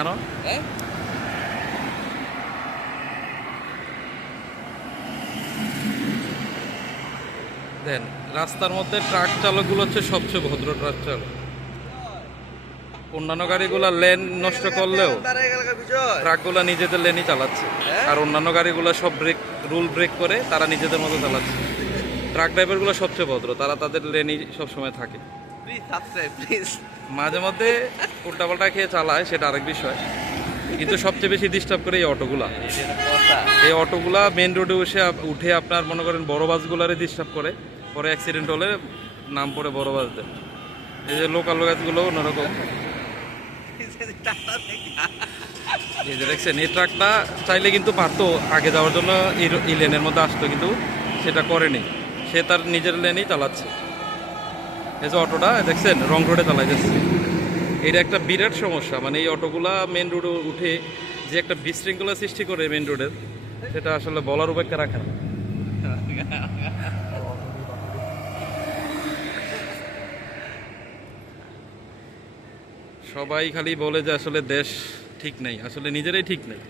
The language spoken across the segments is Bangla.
আনো দেন। রাস্তার মধ্যে ট্রাক চালকগুলো হচ্ছে সবচেয়ে ভদ্র ট্রাক চালক। অন্যান্য গাড়িগুলা লেন নষ্ট করলেও ট্রাকগুলা নিজেদের লেনই চালাচ্ছে, আর অন্যান্য গাড়িগুলো সব রুল ব্রেক করে তারা নিজেদের মতো চালাচ্ছে। ট্রাক ড্রাইভারগুলো সবচেয়ে ভদ্র, তারা তাদের লেনই সবসময় থাকে। মাঝে মধ্যে উল্টাপাল্টা খেয়ে চালায়, সেটা আরেক বিষয়, কিন্তু সবচেয়ে বেশি ডিস্টার্ব করে এই অটোগুলা। এই অটোগুলা মেন রোডে উঠে আপনার মনে করেন বড় বাসগুলারে ডিস্টার্ব করে, পরে অ্যাক্সিডেন্ট হলে নাম পড়ে বড় বাসদের। এই যে লোকাল বাসগুলো অন্যরকম। এই যে দেখছেন, এই ট্রাকটা চাইলে কিন্তু পারতো আগে যাওয়ার জন্য এই লেনের মধ্যে আসতো, কিন্তু সেটা করেনি, সে তার নিজের লেনেই চালাচ্ছে। এই যে অটোটা দেখছেন রং রোডে চালাই যাচ্ছে, এটা একটা বিরাট সমস্যা। মানে এই অটোগুলা মেন রোডে উঠে যে একটা বিশৃঙ্খলা সৃষ্টি করে মেন রোডের, সেটা আসলে বলার উপেক্ষা রাখে না। সবাই খালি বলে যে আসলে দেশ ঠিক নেই, আসলে নিজেরাই ঠিক নেই।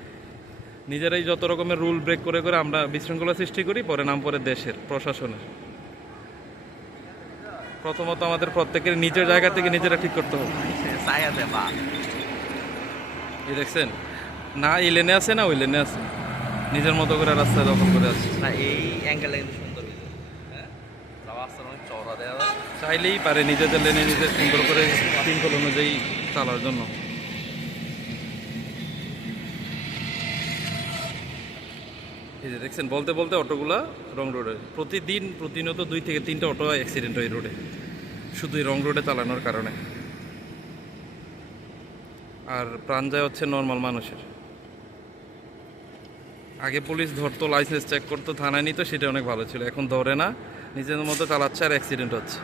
নিজেরাই যত রকমের রুল ব্রেক করে করে আমরা বিশৃঙ্খলা সৃষ্টি করি, পরে নাম পরে দেশের প্রশাসনের। প্রথমত আমাদের প্রত্যেকের নিজের জায়গা থেকে নিজেরা ঠিক করতে হবে। এই দেখছেন না, এই লেনে আছে না ওই লেনে আছে, নিজের মতো করে রাস্তা দখল করে আছে। না এই অ্যাঙ্গেলটা কিন্তু সুন্দর হয়েছে, হ্যাঁ রাস্তা অনেক চওড়া দেওয়া যায়, চাইলেই পারে নিজেদের লেনে নিজের সুন্দর করে শৃঙ্খল অনুযায়ী চালার জন্য। এই যে দেখছেন, বলতে বলতে অটোগুলা রং রোডে প্রতিনিয়ত 2 থেকে 3টা অটো অ্যাক্সিডেন্ট হয় রোডে, শুধু এই রং রোডে চালানোর কারণে। আর প্রাণ যায় হচ্ছে নর্মাল মানুষের। আগে পুলিশ ধরতো, লাইসেন্স চেক করতো, থানায় নিত, সেটা অনেক ভালো ছিল। এখন ধরে না, নিজের মতো চালাচ্ছে আর অ্যাক্সিডেন্ট হচ্ছে,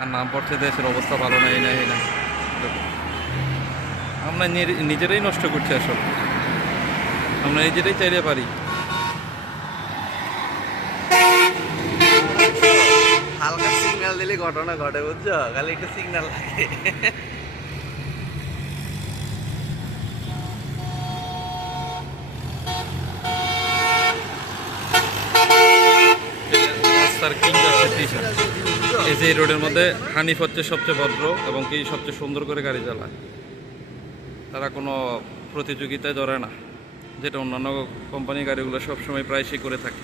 আর নাম পড়ছে দেশের অবস্থা ভালো না, এই না এই না। আমরা নিজেরাই নষ্ট করছি আসলে, আমরা নিজেরাই চাইলে পারি। হালকা সিগন্যাল দিলে ঘটনা ঘটে, বুঝছো, খালি একটু সিগন্যাল লাগে। রাস্তার কিং যাচ্ছে টিশার্ট। এই যে রোডের মধ্যে হানিফ হচ্ছে সবচেয়ে ভদ্র এবং কি সবচেয়ে সুন্দর করে গাড়ি চালায়। তারা কোনো প্রতিযোগিতায় ধরে না, যেটা অন্যান্য কোম্পানির গাড়িগুলো সবসময় প্রায়শই করে থাকে।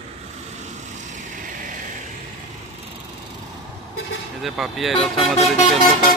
এই যে পাপিয়া, এটা হচ্ছে আমাদের এদিকে লোকাল